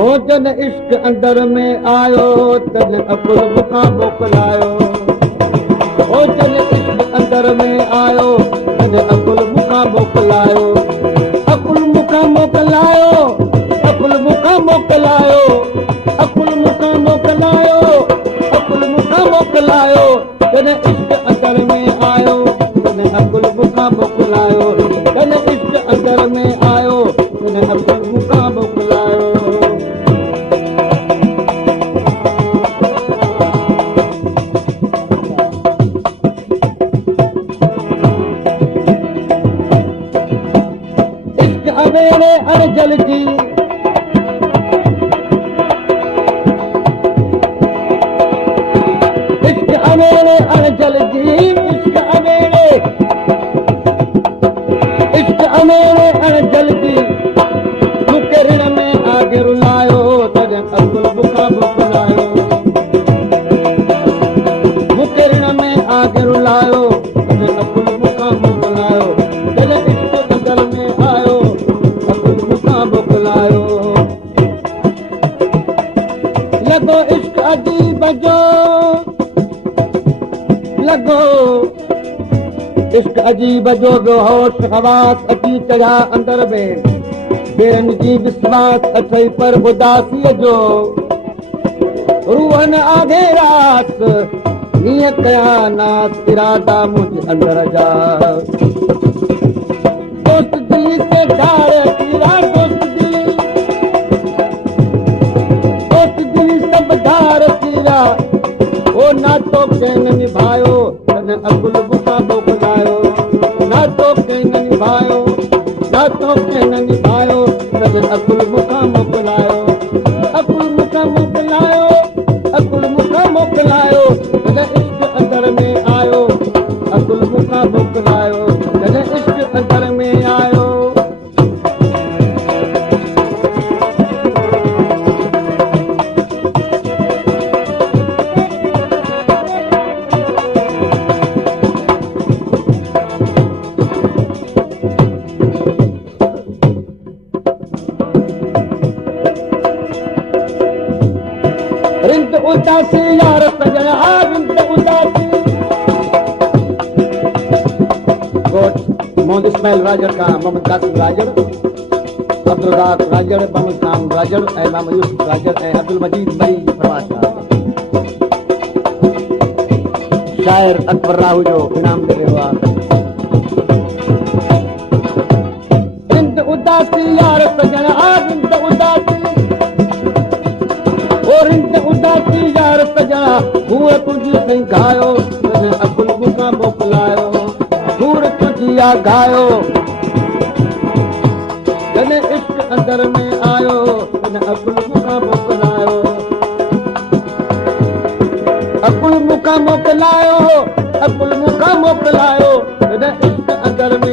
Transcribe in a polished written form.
ओ जन इश्क अंदर में आयो तन अकुल मुखां मोकिलायो ओ जन इश्क अंदर में आयो तन अकुल मुखां मोकिलायो अकुल मुखां मोकिलायो अकुल मुखां मोकिलायो अकुल मुखां मोकिलायो अकुल मुखां मोकिलायो जन इश्क अंदर में आयो तन अकुल मुखां मोकिलायो जन इश्क अंदर में आयो तन अकुल मुखां मोकिलायो अवेड़े अड़जल जी इश्क अवेड़े अड़जल जी इश्क अवेड़े अड़जल जी मूंखे ऋण में आगे रुलायो तॾहिं अकुल मुखां मोकिलायो मूंखे ऋण में आगे रुलायो तॾहिं अकुल मुखां मोकिलायो जॾहिं इश्क अंदर में आयो लॻो इश्क अजीब जो लॻो इश्क अजीब जो बेहोश हवास अची चढ़िया अंदर में बेरनि जी विश्वास अथई पर उदासीअ जो रूहन आगे रात हीअं कया नास इरादा मुंहिंजे अंदर जा दोस्त दिली से धार कीरा दोस्त दिली सब धार कीरा ओ नातो कंहिं निभायो तॾहिं अकुल मुखां मोकिलायो नातो कंहिं निभायो नातो कंहिं निभायो तॾहिं अकुल मुखां मोकिलायो अकुल मुखां मोकिलायो अकुल मुखां मोकिलायो तॾहिं इश्क अंदर में आयो अकुल मुखां मोकिलायो तॾहिं इश्क अंदर में आयो रिंद उदासी यार सजना रिंद उदासी मोहम्मद इस्माइल राजड़ का मोहम्मद कासिम राजड़ अब्दुल राज़ाक राजड़ मोहम्मद खान राजड़ ऐं मोहम्मद यूसुफ राजड़ ऐं अब्दुल मजीद मई फरमाशा शाइर अकबर राहू जो इनाम दे वियो आहे रिंद उदासी यार सजना रिंद उदासी रिंद उदासी यार सजना हूअ तुंहिंजी सिंघायो तॾहिं अकुल मुखां मोकिलायो हूर तुंहिंजी आगायो जॾहिं इश्क अंदर में आयो तॾहिं अकुल मुखां मोकिलायो अकुल मुखां मोकिलायो अकुल मुखां मोकिलायो तॾहिं इश्क अंदर में